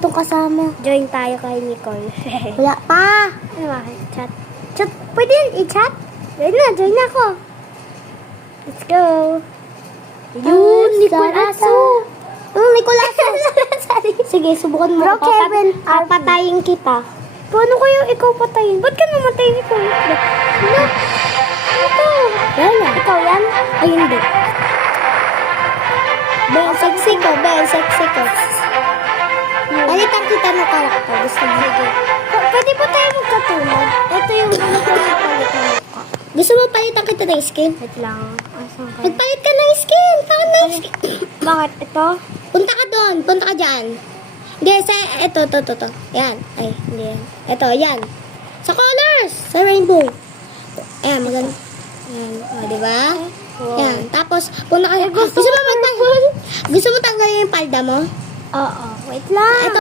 ditong kasama. Join tayo kay Nicole. Wala pa. Ano bakit? Chat. Chat. Pwede yun, i-chat? Join na ako. Let's go. Yun, Nicolaso. Nicolaso. Sige, subukan mo. Bro, Kevin, Papatayin kita. Paano kayo ikaw patayin? Ba't ka namatay ikaw? Ano? Ito. Yan na. Ikaw yan? Ay, hindi. Ben, sexy ko. Palitan kita ng karakter. Gusto mo. Pwede po tayo magkatulad. Ito yung palit na mukha. Gusto mo palitan kita ng skin? Wait lang. Asan ka? Magpalit ka ng skin. Saan ng skin? Bakit? Ito? Punta ka doon. Punta ka dyan. Hindi, ito. Yan. Ay, hindi yan. Ito, yan. Sa colors. Sa rainbow. Ayan, maganda. Ayan, o, diba? Wow. Yan. Tapos, punta ka. Gusto mo tanggalin yung palda mo? Oo. Wait lang. Ito,